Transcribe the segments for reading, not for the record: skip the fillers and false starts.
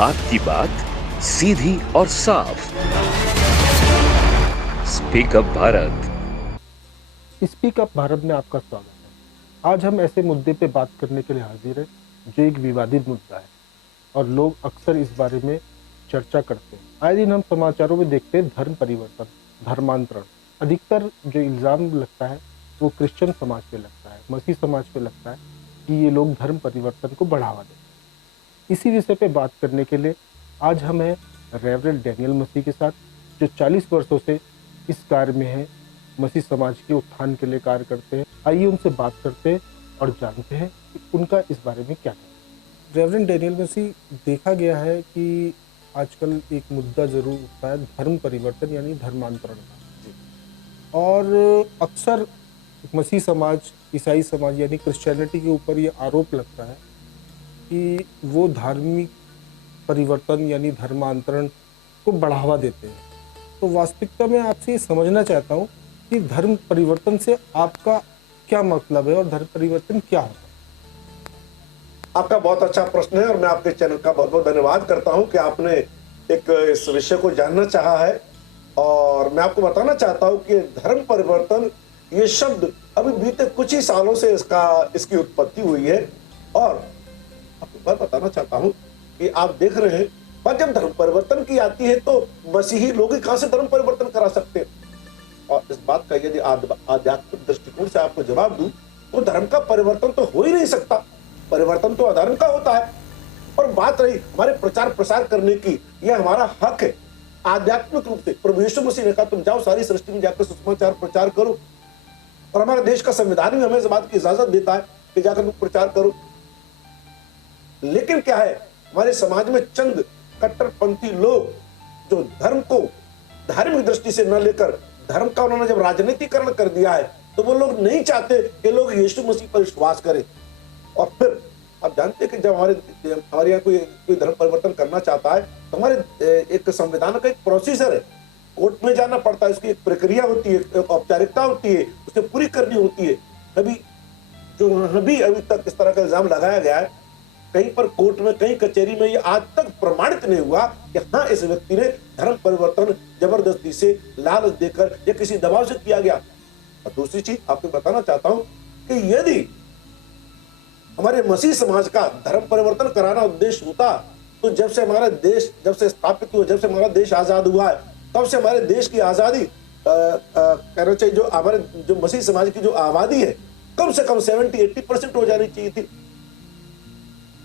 आपकी बात सीधी और साफ। Speak up Bharat. Speak up Bharat में आपका स्वागत है। आज हम ऐसे मुद्दे पे बात करने के लिए हाजिर हैं जो एक विवादित मुद्दा है और लोग अक्सर इस बारे में चर्चा करते हैं। आए दिन हम समाचारों में देखते हैं धर्म परिवर्तन, धर्मांतरण। अधिकतर जो इल्ज़ाम लगता है वो क्रिश्चियन समाज पे लगता है, मसीह समाज पे लगता है कि ये लोग धर्म परिवर्तन को बढ़ावा देते हैं। इसी विषय पे बात करने के लिए आज हम हैं रेवरेंड डैनियल मसीह के साथ, जो 40 वर्षों से इस कार्य में है, मसीह समाज के उत्थान के लिए कार्य करते हैं। आइए उनसे बात करते हैं और जानते हैं कि उनका इस बारे में क्या कहना है। रेवरेंड डैनियल मसीह, देखा गया है कि आजकल एक मुद्दा जरूर उठता है धर्म परिवर्तन यानी धर्मांतरण का, और अक्सर मसीह समाज, ईसाई समाज यानी क्रिश्चियनिटी के ऊपर ये आरोप लगता है कि वो धार्मिक परिवर्तन यानी धर्मांतरण को बढ़ावा देते हैं। तो वास्तविकता में आपसे ये समझना चाहता हूँ कि धर्म परिवर्तन से आपका क्या मतलब है और धर्म परिवर्तन क्या होता है। आपका बहुत अच्छा प्रश्न है और मैं आपके चैनल का बहुत बहुत धन्यवाद करता हूं कि आपने एक इस विषय को जानना चाहा है। और मैं आपको बताना चाहता हूं कि धर्म परिवर्तन ये शब्द अभी बीते कुछ ही सालों से इसकी उत्पत्ति हुई है। और आपको मैं बताना चाहता हूं कि आप देख रहे हैं, पर जब धर्म परिवर्तन की आती है तो मसीही लोग ही कहां से धर्म परिवर्तन करा सकते हैं। और इस बात का यदि आध्यात्मिक दृष्टिकोण से आपको जवाब दूं तो धर्म का परिवर्तन तो हो ही नहीं सकता। परिवर्तन तो अधर्म का होता है। और बात रही हमारे प्रचार प्रसार करने की, यह हमारा हक है आध्यात्मिक रूप से। प्रभु यीशु मसीह ने कहा तुम जाओ सारी सृष्टि में जाकर सुसमाचार प्रचार करो, और हमारे देश का संविधान भी हमें इस बात की इजाजत देता है कि जाकर तुम प्रचार करो। लेकिन क्या है, हमारे समाज में चंद कट्टरपंथी लोग जो धर्म को धार्मिक दृष्टि से न लेकर धर्म का उन्होंने जब राजनीतिकरण कर दिया है, तो वो लोग नहीं चाहते कि लोग यीशु मसीह पर विश्वास करें। और फिर आप जानते हैं कि जब हमारे यहाँ कोई धर्म परिवर्तन करना चाहता है तो हमारे एक संविधान का एक प्रोसीजर है, कोर्ट में जाना पड़ता है, उसकी एक प्रक्रिया होती है, एक औपचारिकता होती है, उसे पूरी करनी होती है। अभी तक इस तरह का इल्जाम लगाया गया है, कहीं पर कोर्ट में, कहीं कचहरी में, ये आज तक प्रमाणित नहीं हुआ कि हाँ इस व्यक्ति ने धर्म परिवर्तन जबरदस्ती से, लालच देकर या किसी दबाव से किया गया। और दूसरी चीज आपको बताना चाहता हूं कि यदि हमारे मसीह समाज का धर्म परिवर्तन कराना उद्देश्य होता तो जब से हमारा देश स्थापित हुआ, जब से हमारा देश आजाद हुआ है, तब से हमारे देश की आजादी कहना चाहिए, जो हमारे जो मसीह समाज की जो आबादी है कम से कम 70-80% हो जानी चाहिए थी।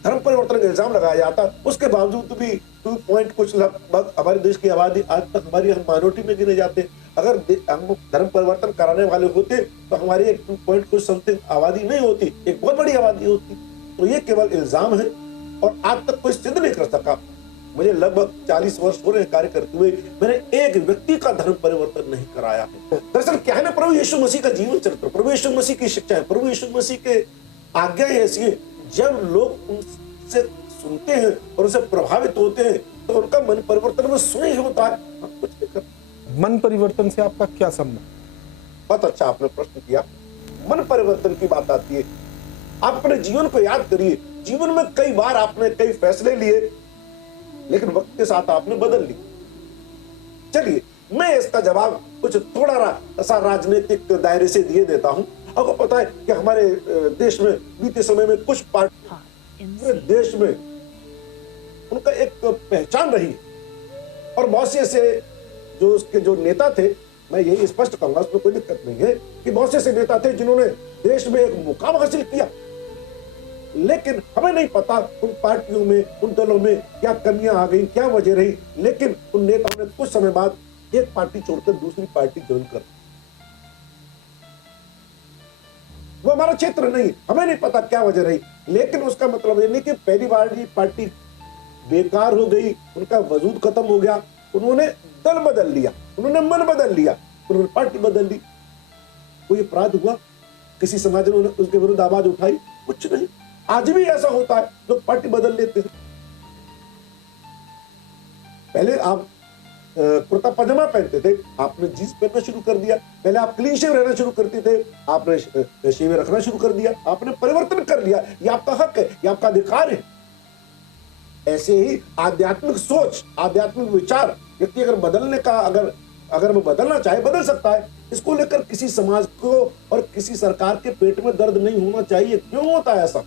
धर्म परिवर्तन का इल्जाम लगाया जाता, उसके बावजूद भी 2 पॉइंट कुछ लगभग हमारे देश की आबादी आज तक हमारी हम माइनॉरिटी में गिने जाते। अगर हम धर्म परिवर्तन कराने वाले होते तो हमारी एक 2 पॉइंट कुछ समथिंग आबादी नहीं होती, एक बहुत बड़ी आबादी होती। तो ये केवल इल्जाम है और आज तक कोई सिद्ध नहीं कर सका। मुझे लगभग 40 वर्ष हो रहे कार्य करते हुए मैंने एक व्यक्ति का धर्म परिवर्तन नहीं कराया है। दरअसल क्या है ना, प्रभु यीशु मसीह का जीवन चरित्र, प्रभु यीशु मसीह की शिक्षा है, प्रभु यीशु मसीह के आज्ञाएं ऐसी है, जब लोग उनसे सुनते हैं और उनसे प्रभावित होते हैं तो उनका मन परिवर्तन में स्वयं ही होता है। कुछ नहीं करते। मन परिवर्तन से आपका क्या संबंध? बहुत अच्छा आपने प्रश्न किया। मन परिवर्तन की बात आती है, आप अपने जीवन को याद करिए। जीवन में कई बार आपने कई फैसले लिए, लेकिन वक्त के साथ आपने बदल ली। चलिए मैं इसका जवाब कुछ थोड़ा सा राजनीतिक दायरे से दिए देता हूं। आपको पता है कि हमारे देश में बीते समय में कुछ पार्टी देश में उनका एक पहचान रही, और बहुत से ऐसे जो उसके जो नेता थे, मैं यही स्पष्ट कहूंगा, उसमें कोई दिक्कत नहीं है कि बहुत से ऐसे नेता थे जिन्होंने देश में एक मुकाम हासिल किया, लेकिन हमें नहीं पता उन पार्टियों में, उन दलों में क्या कमियां आ गई, क्या वजह रही। लेकिन उन नेताओं ने कुछ समय बाद एक पार्टी छोड़कर दूसरी पार्टी ज्वाइन कर, वो हमारा क्षेत्र नहीं, हमें नहीं पता क्या वजह रही। लेकिन उसका मतलब ये नहीं कि पहली बार ये पार्टी बेकार हो गई, उनका वजूद खत्म हो गया। उन्होंने दल बदल लिया, उन्होंने मन बदल लिया, उन्होंने पार्टी बदल ली। कोई अपराध हुआ, किसी समाज ने उसके विरुद्ध आवाज उठाई? कुछ नहीं। आज भी ऐसा होता है, लोग पार्टी बदल लेते हैं। पहले आप कुर्ता पजामा पहनते थे, आपने जींस पहनना शुरू कर दिया। पहले आप क्लीन शेव रहना शुरू करते थे, आपने शेवे रखना शुरू कर दिया। आपने परिवर्तन कर लिया, ये आपका हक है, ये आपका अधिकार है। ऐसे ही आध्यात्मिक सोच, आध्यात्मिक विचार व्यक्ति अगर बदलने का अगर वो बदलना चाहे बदल सकता है। इसको लेकर किसी समाज को और किसी सरकार के पेट में दर्द नहीं होना चाहिए। क्यों होता है ऐसा?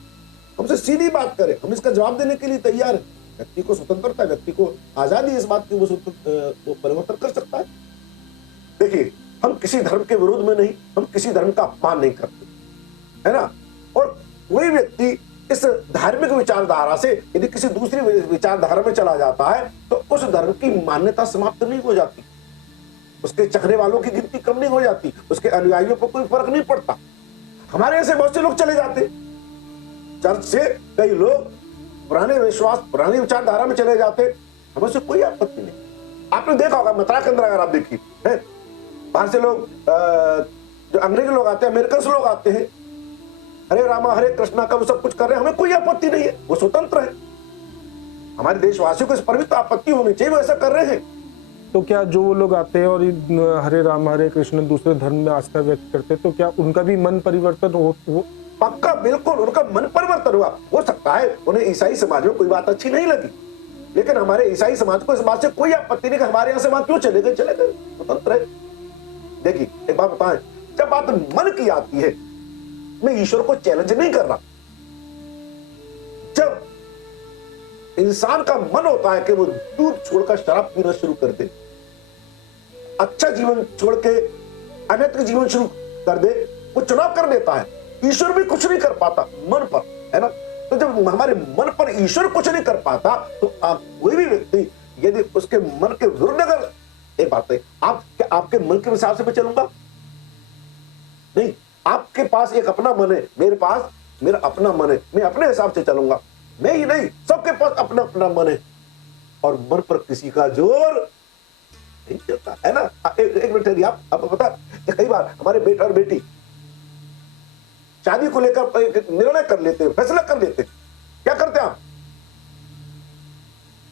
हमसे सीधी बात करें, हम इसका जवाब देने के लिए तैयार है। व्यक्ति को स्वतंत्रता, व्यक्ति को आजादी इस बात की वो परिवर्तन कर सकता है। देखिए, हम किसी धर्म के विरोध में नहीं, हम किसी धर्म का अपमान नहीं करते, है ना। और कोई व्यक्ति इस धार्मिक विचारधारा से यदि किसी दूसरी विचारधारा में चला जाता है तो उस धर्म की मान्यता समाप्त नहीं हो जाती, उसके चखने वालों की गिनती कम नहीं हो जाती, उसके अनुयायियों को कोई फर्क नहीं पड़ता। हमारे ऐसे बहुत से लोग चले जाते चर्च से, कई लोग पुराने विश्वास, पुरानी विचारधारा में चले जाते, हमें से कोई आपत्ति नहीं। आपने देखा होगा मथुरा के अंदर, अगर आप देखिए, बाहर से लोग, जो अंग्रेजी लोग आते हैं, अमेरिकन से लोग आते हैं, हरे रामा हरे कृष्णा का वो सब कुछ कर रहे हैं, हमें कोई आपत्ति नहीं है, वो स्वतंत्र है। हमारे देशवासियों को इस पर भी तो आपत्ति होनी चाहिए, वो ऐसा कर रहे हैं। तो क्या जो वो लोग आते हैं और हरे राम हरे कृष्ण दूसरे धर्म में आस्था व्यक्त करते हैं, तो क्या उनका भी मन परिवर्तन हो? पक्का, बिल्कुल, उनका मन परिवर्तन हुआ। हो सकता है उन्हें ईसाई समाज में कोई बात अच्छी नहीं लगी, लेकिन हमारे ईसाई समाज को इस बात से कोई आपत्ति नहीं कि हमारे यहाँ से बात क्यों चले गए, स्वतंत्र है। देखिए, एक बात बताएं, जब बात मन की आती है, मैं ईश्वर को चैलेंज नहीं कर रहा। जब इंसान का मन होता है कि वो दूध छोड़कर शराब पीना शुरू कर दे, अच्छा जीवन छोड़ के अनैतिक जीवन शुरू कर दे, वो चुनाव कर देता है। ईश्वर भी कुछ नहीं कर पाता मन पर, है ना। तो जब हमारे मन पर ईश्वर कुछ नहीं कर पाता, तो कोई भी व्यक्ति यदि उसके मन के विरुद्ध, अगर एक बात है, आपके मन के हिसाब से मैं चलूंगा नहीं, आपके पास एक अपना मन है, मेरे पास मेरा अपना मन है, मैं अपने हिसाब से चलूंगा। मैं ही नहीं, सबके पास अपना अपना मन है, और मन पर किसी का जोर नहीं चलता, है ना। एक मिनट, आप पता, कई बार हमारे बेटा और बेटी शादी को लेकर निर्णय कर लेते हैं, फैसला कर लेते हैं। क्या करते हैं आप?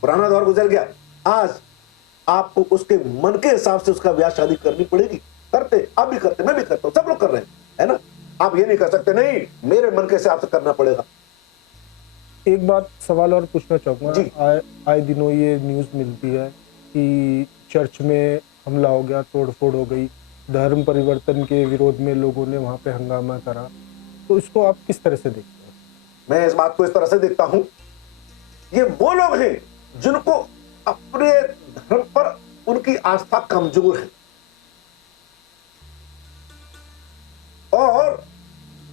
पुराना दौर गुजर गया, आज आपको उसके मन के हिसाब से उसका ब्याह शादी करनी पड़ेगी। करते, आप भी करते, मैं भी करता हूं, सब लोग कर रहे हैं, है ना। आप ये नहीं कर सकते, नहीं मेरे मन के हिसाब से करना पड़ेगा। एक बात सवाल और पूछना चाहूंगा, आए दिनों ये न्यूज मिलती है कि चर्च में हमला हो गया, तोड़फोड़ हो गई, धर्म परिवर्तन के विरोध में लोगों ने वहां पे हंगामा करा, तो इसको आप किस तरह से देखते हैं? मैं इस बात को इस तरह से देखता हूं, ये वो लोग हैं जिनको अपने धर्म पर उनकी आस्था कमजोर है, और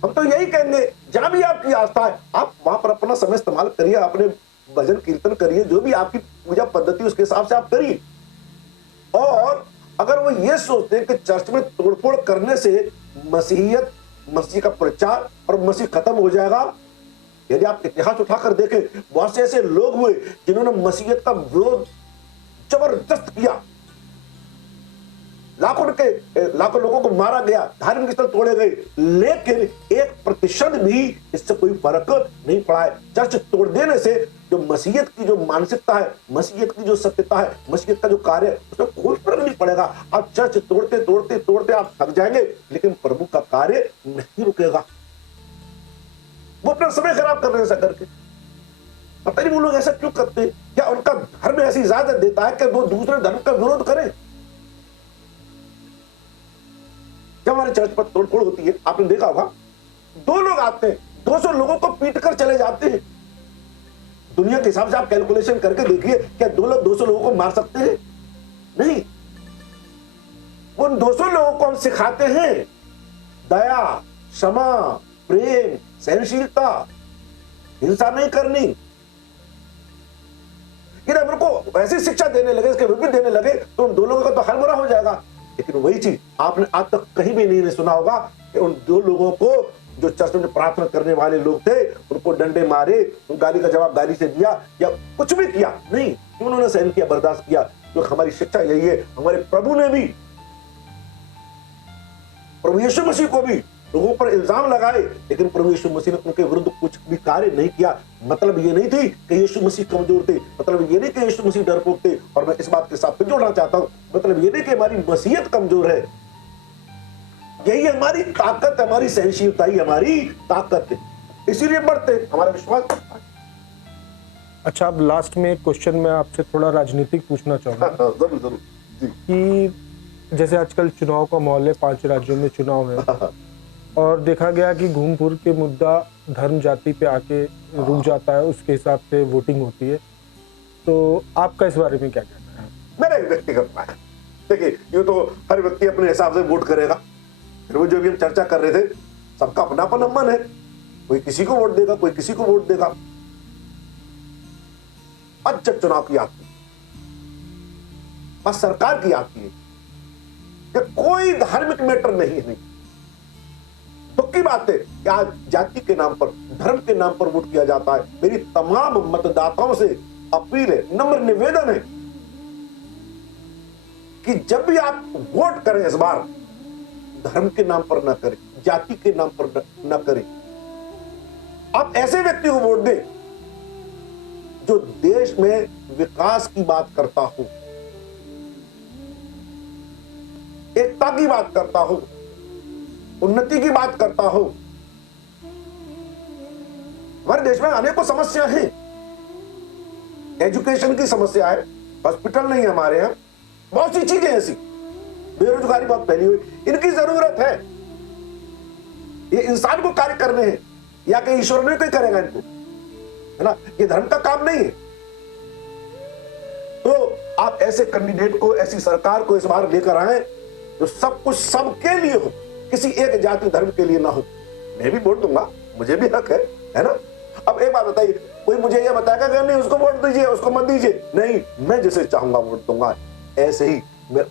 हम तो यही कहेंगे, जहां भी आपकी आस्था है आप वहां पर अपना समय इस्तेमाल करिए, अपने भजन कीर्तन करिए, जो भी आपकी पूजा पद्धति उसके हिसाब से आप करिए। और अगर वो ये सोचते हैं कि चर्च में तोड़फोड़ करने से मसीहियत, मसीह का प्रचार और मसीह खत्म हो जाएगा, यदि आप इतिहास उठाकर देखें, बहुत से ऐसे लोग हुए जिन्होंने मसीहियत का विरोध जबरदस्त किया, लाखों लोगों को मारा गया, धार्मिक स्थल तोड़े गए, लेकिन 1% भी इससे कोई फर्क नहीं पड़ा है। चर्च तोड़ देने से जो मसीहियत की जो मानसिकता है, मसीहियत की जो सत्यता है, मसीहियत का जो कार्य है, उसमें कोई फर्क नहीं पड़ेगा। आप चर्च तोड़ते तोड़ते तोड़ते आप थक जाएंगे, लेकिन प्रभु का कार्य नहीं रुकेगा। वो अपना समय खराब कर रहे हैं ऐसा करके। पता नहीं वो लोग ऐसा क्यों करते हैं, क्या उनका धर्म ऐसी इजाजत देता है कि वो दूसरे धर्म का विरोध करें? जब हमारे चर्च पर तोड़फोड़ होती है, आपने देखा होगा, 2 लोग आते हैं, 200 लोगों को पीट कर चले जाते हैं। दुनिया के हिसाब से आप कैलकुलेशन करके देखिए, क्या 2 लोग 200 लोगों को मार सकते हैं? नहीं। उन 200 लोगों को हम सिखाते हैं दया, क्षमा, प्रेम, सहनशीलता, हिंसा नहीं करनी। यदि हम उनको ऐसी शिक्षा देने लगे, इसके विपरीत देने लगे, तो उन 2 लोगों का तो हर बुरा हो जाएगा। लेकिन वही चीज आपने आज तक कहीं भी नहीं सुना होगा कि उन 2 लोगों को, जो चर्च में प्रार्थना करने वाले लोग थे, उनको डंडे मारे, उन गाली का जवाब गाली से दिया या कुछ भी किया नहीं। क्यों उन्होंने सहन किया, बर्दाश्त किया? तो हमारी शिक्षा यही है। हमारे प्रभु ने भी, प्रभु यीशु मसीह को भी लोगों पर इल्जाम लगाए, लेकिन प्रभु यीशु मसीह ने उनके विरुद्ध कुछ भी कार्य नहीं किया। मतलब ये नहीं थी कि यीशु मसीह कमजोर थे, मतलब ये नहीं कि यीशु मसीह डरपोक थे। और मैं इस बात के साथ फिर जोड़ना चाहता हूं, मतलब ये नहीं कि हमारी मसीहत कमजोर है, यही हमारी ताकत, हमारी सहनशीलता ही हमारी ताकत है। इसीलिए बढ़ते, हमारा विश्वास बढ़ता है। अच्छा, अब लास्ट में एक क्वेश्चन मैं आपसे थोड़ा राजनीतिक पूछना चाहूँगा जरूर जरूर जी। कि जैसे आजकल चुनाव का माहौल है, 5 राज्यों में चुनाव है और देखा गया कि घूम फिर के मुद्दा धर्म जाति पे आके रुक जाता है, उसके हिसाब से वोटिंग होती है। तो आपका इस बारे में क्या कहना है? मेरा एक व्यक्तिगत राय है। देखिए, यूं तो हर व्यक्ति अपने हिसाब से वोट करेगा। फिर वो जो भी हम चर्चा कर रहे थे, सबका अपना अपना मन है, कोई किसी को वोट देगा, कोई किसी को वोट देगा। अब जब चुनाव की आती है, बस सरकार की आती है कि कोई धार्मिक मैटर नहीं है। दुख की बात है कि आज जाति के नाम पर, धर्म के नाम पर वोट किया जाता है। मेरी तमाम मतदाताओं से अपील है, नम्र निवेदन है कि जब भी आप वोट करें इस बार धर्म के नाम पर ना करें, जाति के नाम पर ना करें। आप ऐसे व्यक्ति को वोट दें जो देश में विकास की बात करता हो, एकता की बात करता हो, उन्नति की बात करता हो। हमारे देश में अनेकों समस्या हैं। एजुकेशन की समस्या है, हॉस्पिटल नहीं है हमारे यहां, बहुत सी चीजें ऐसी, बेरोजगारी बहुत फैली हुई। इनकी जरूरत है। ये इंसान को कार्य करने हैं या कि ईश्वर ने कोई करेगा इनको, है ना? ये धर्म का काम नहीं है। तो आप ऐसे कैंडिडेट को, ऐसी सरकार को इस बार लेकर आए जो सब कुछ सबके लिए हो, किसी एक जाति धर्म के लिए ना हो। मैं भी वोट दूंगा, मुझे भी हक है ना? अब एक बात बताइए, कोई मुझे यह बताएगा कि नहीं उसको वोट दीजिए, उसको मत दीजिए। नहीं, मैं जिसे चाहूंगा वोट दूंगा। ऐसे ही मैं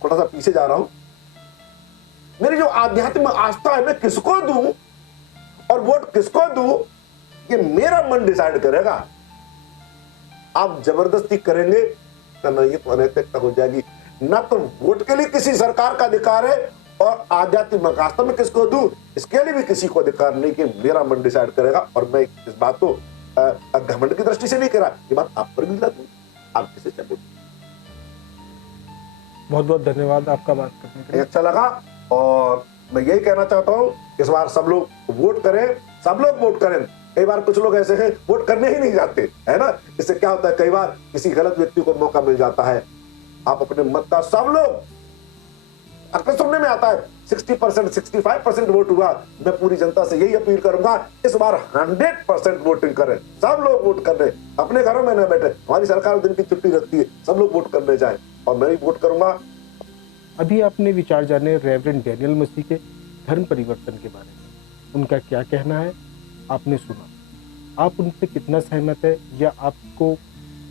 थोड़ा सा पीछे जा रहा हूं। मेरी जो आध्यात्मिक आस्था है, मैं किसको दूं और वोट किसको दूं, ये मेरा मन डिसाइड करेगा। आप जबरदस्ती करेंगे तो ये तो अनैतिकता हो जाएगी। ना तो वोट के लिए किसी सरकार का अधिकार है और आध्यात्मिक आस्था में किसको दूं, इसके लिए भी किसी को अधिकार नहीं, कि मेरा मन डिसाइड करेगा। और मैं इस बात को घमंड की दृष्टि से नहीं कह रहा, ये बात आप पर भी लागू, आप किसे चाहते। बहुत बहुत धन्यवाद आपका बात करने के लिए। अच्छा लगा और मैं यही कहना चाहता हूं, इस बार सब लोग वोट करें, सब लोग वोट करें। कई बार कुछ लोग ऐसे हैं वोट करने ही नहीं जाते, है ना? इससे क्या होता है, कई बार किसी गलत व्यक्ति को मौका मिल जाता है। आप अपने मत का, सब लोग, अक्सर सुनने में आता है 60%, 65% वोट हुआ। मैं पूरी जनता से यही अपील करूंगा, इस बार 100% वोटिंग करें। सब लोग वोट करने, अपने घरों में न बैठे। हमारी सरकार दिन की छुट्टी रखती है, सब लोग वोट करने जाएं और मैं भी वोट करूंगा। अभी आपने विचार जाने रेवरेंड डैनियल मसीह के धर्म परिवर्तन के बारे में। उनका क्या कहना है आपने सुना। आप उनसे कितना सहमत है, या आपको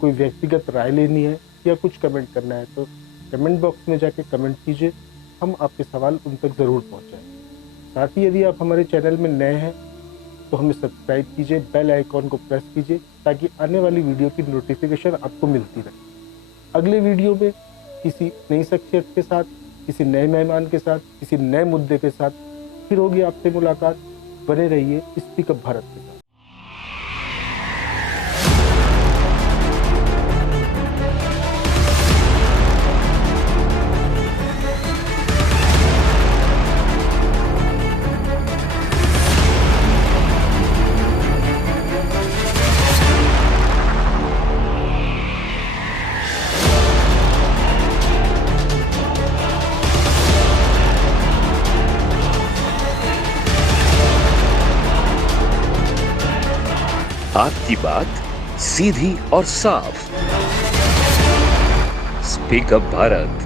कोई व्यक्तिगत राय लेनी है या कुछ कमेंट करना है, तो कमेंट बॉक्स में जाके कमेंट कीजिए। हम आपके सवाल उन तक ज़रूर पहुंचाएंगे। साथ ही यदि आप हमारे चैनल में नए हैं तो हमें सब्सक्राइब कीजिए, बेल आइकॉन को प्रेस कीजिए, ताकि आने वाली वीडियो की नोटिफिकेशन आपको मिलती रहे। अगले वीडियो में किसी नई शख्सियत के साथ, किसी नए मेहमान के साथ, किसी नए मुद्दे के साथ फिर होगी आपसे मुलाकात। बने रहिए स्पीक अप भारत के साथ। आपकी बात सीधी और साफ। Speak up Bharat.